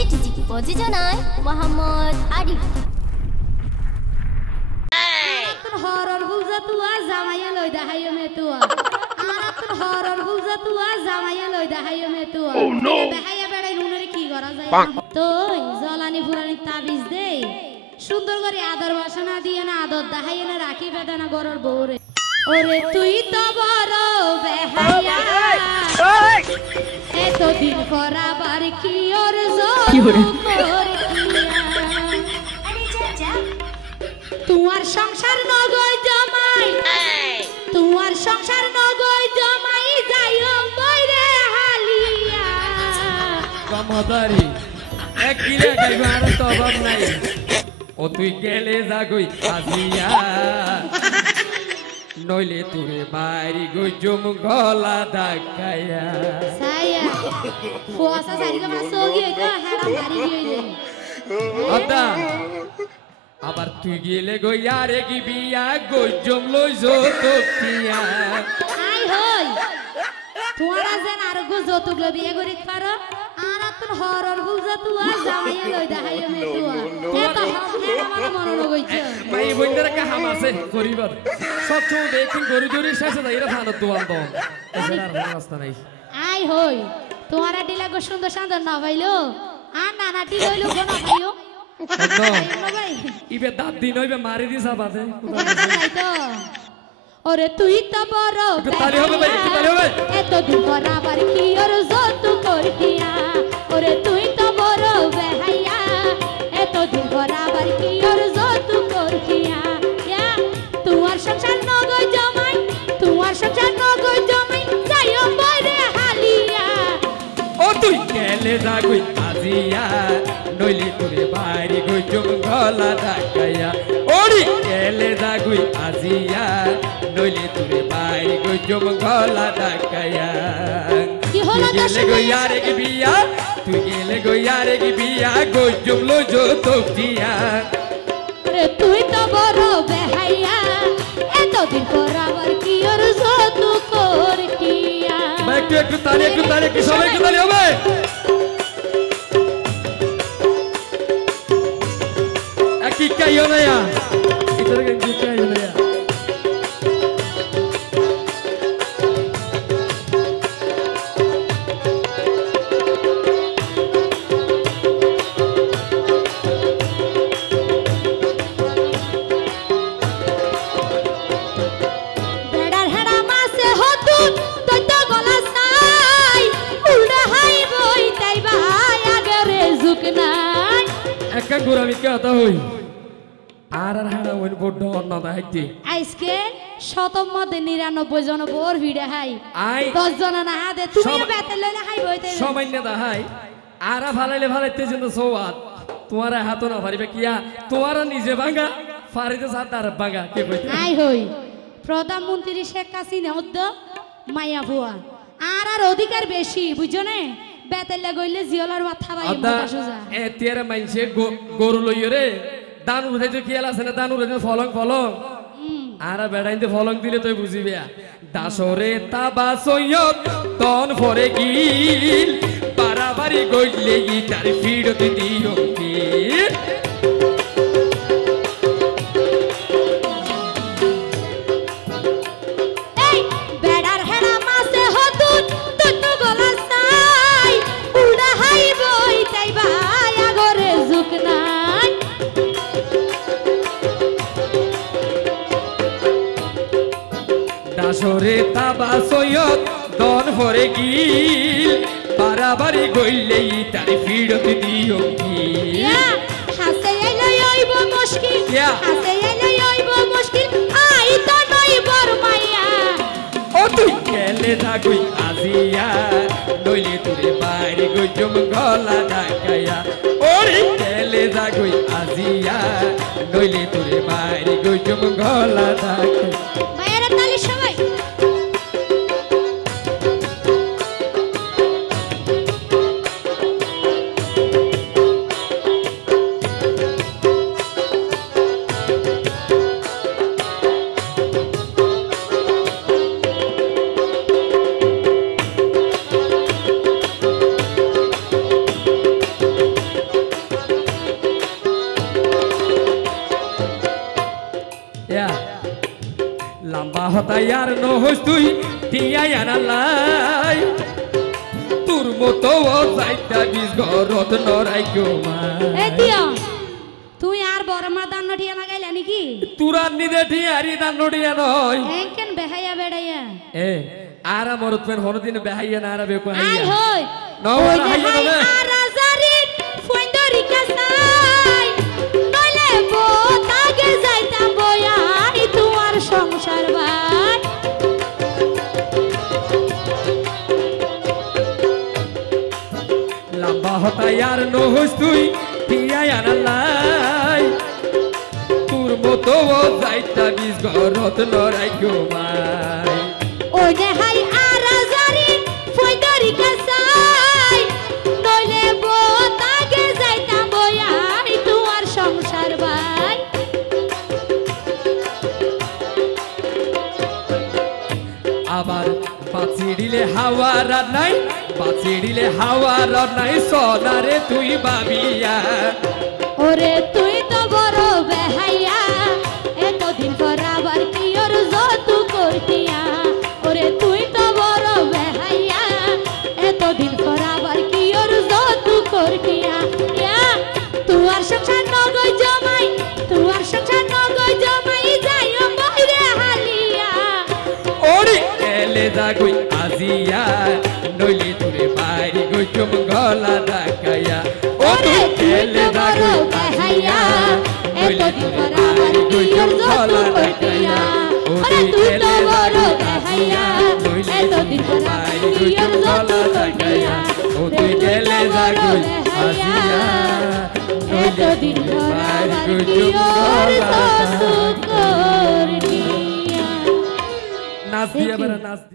চিঠি চিঠি প্রযোজনায় মোহাম্মদ আরিফ। হরর ফুলজা তুয়া জামাইয়া লই দেখাইও মে তুয়া আর তোর হরর ফুলজা তুয়া জামাইয়া লই দেখাইও মে তুয়া দেখাইয়া বেড়াই নুনের কি করা যায় তুই জলানি ফুরানি তাবিজ দে সুন্দর করে আদর বাসনা দিয়ে না আদর দেখাইয়া না রাখি বেদানা গরর বউরে ওরে তুই তো বড় বেহাইয়া এতদিন পর আবার কি ওর জোর তোমার সংসার নগয় জমাই তোমার সংসার নগয় জমাই যাইও বইরে হালিয়া কমদারি এক কিলে গাইবা আর তো অভাব নাই ও তুই গেলে যাগই আজিয়া নইলে তুরে বাইরি গই জম গলা দাকায়া সায়া ফুয়াসা সারিকে মাসো গিয়ে তো হেডা মারি গিয়ে আদা আবার তুই গেলে গইয়ারে কি বিয়া গই জম লই যতকিয়া আই হই তোরা যেন আর গো যতক লো বিয়ে করি পারো আর তোর হরর ফুলজা তুয়া জামাইয়া লই দেখাইও মে তুয়া এত হেডা আমার মন লগইছে মাই বইন্দের কা হাম আছে করিবার সব তো দেখি গরু জরি শেষে যাইরা থানো তোয়ান তো এছাড়া আর রাস্তা নাই আই হই তোরা ডিলা গো সুন্দর সুন্দর না ভাইলো আর নানাটি হইলো গো না ভাইও ইবে দাঁত দিন হইবে মারি দিছা বাদে ওরে তুই তো বড় তালি হবে ভাই তালি হবে এত দিন পর আবার কি ওর যত করতিয়া ওরে তুই তো বড় বেহাইয়া এত দিন পর আবার কি ওর যত করতিয়া তোমার সংসার নগয় জমাই তোমার সংসার নগয় জমাই যাইও বইরে হালিয়া ও তুই গেলে যাগই আজিয়া নইলে তোরে বাইরে গই জম গলা ডাকায়া ওরি গেলে যাগই আজিয়া নইলে তোরে বাইরে গই জম গলা ডাকায়া কি হলো গেলে গইয়ারে কি বিয়া তুই গেলে গইয়ারে কি বিয়া গই জম লো যতকিয়া রে তুই তো বড় বেহাইয়া এতদিন পর আবার কি ওর যত করতিয়া ভাই একটু তালি কি সবাই একটু তালি হবে কি কাইও না ইয়া ইতরে কি কাইও না ইয়া বেড়ার হেড়া মাসে হতুন তুই তো গলা সাই উড়ে হাই বই তাই ভাই আগরে ঝুক নাই একা গুরামি কথা হই আর হাড়া ওই বড় না দাইতে আজকে শতম মধ্যে 99 জন বোর ভিড়ে হাই আই 10 জন না হাতে তুমি বেতে লইলে হাই বইতে সামান্য দাহাই আর ভালাইলে ভালাইতে জন্য সওয়াত তোমার হাত না পারিবে কিয়া তোমার নিজে ভাঙা ফারিতে সাত আর ভাঙা কে কইতে আই হই প্রধানমন্ত্রী শেখ হাসিনা হদ্দ মাইয়া বুয়া আর অধিকার বেশি বুঝছো না বেতেলে গইলে জিওলার মাথা বাই আদা মোটা সোজা এ তেরে মাইনছে গরু লইও রে দান উঠাইতে কিয়াল আছে না দান উঠাইতে ফলং আর বেড়াইতে ফলং দিলে তুই বুঝিবে দাসরে তাবা সৈয়দ তন ফরে গিল বাড়াবাড়ি গইলে তার ফিরতি দিও কি এই বেড়ার হেড়া মাসে হতুন তুই তো গলা সাই উড়া হাই বই তাই ভাই আগরে ঝুক নাই দাসরে তাবা সৈয়দ দন ফরে গিল বাড়াবাড়ি গইলে তার ফিরতি দিও কি হাসে আইলে হইব মুশকিল ইয়া। হাসে আইলে হইব মুশকিল আই তো নই বড় মাইয়া ও তুই গেলে থাকুই আজিয়া নইলে তোরে বাইরে গজম গলা ডাকায়া ওরে গেলে থাকুই আজিয়া নইলে তোরে বাইরে গজম গলা ডাকায়া মায়ের তালি সবাই হতাই আর নহস তুই টিয়াই আনালাই তোর মতো যাইতা বিষ ঘরত নরাই এ টিয়া তুই আর বড় মা দান নটিয়া লাগাইলা নাকি তুরার নিদে টিয়ারি দান নড়িয়া নয় কেন বেহাইয়া বেড়াইয়া এ আর আমার উৎপেন হনদিন বেহাইয়া না আর বেকো আই হাইয়া হই নওয়া হাইয়া নবে আর রাজারি ফুইন্দরি কাসাই নইলে বোতাগে যাইতাম বয়াই তোমার সংসার ভাই লম্বা হতাই আর নহস তুই টিয়াই আনালাই তোর মতো যাইতা বিষ ঘরত নরাই মাই ওই দেহাই আর রাজারি ফুইন্দরি কাসাই নইলে বোতাগে যাইতাম বয়াই তোমার সংসার ভাই আবার বাছিড়িলে হাওয়ার নাই বাছিড়িলে হাওয়ার নাই সোনারে তুই বাবিয়া ওরে তুই তো বড় বেহাইয়া এতদিন পর আবার কি ওর যতু করতিয়া ওরে তুই তো বড় বেহাইয়া এতদিন পর আবার কি ওর যতু করতিয়া ইয়া তুয়ার সংসার নগই জমাই তুয়ার সংসার নগই জমাই যাইও বাইরে হালিয়া ওরে এলে জাগুই আজিয়া নইলে তুরে বাইরে গই চুম গলা ডাকায়া ও তুই এলে জাগুই আজিয়া নইলে তুরে বাইরে গই চুম গলা ডাকায়া ও তুই এলে জাগুই আজিয়া নইলে তুরে বাইরে গই চুম গলা ডাকায়া ও তুই এলে জাগুই আজিয়া নইলে তুরে বাইরে গই চুম গলা ডাকায়া নাচ দিয়া বেড়া নাচ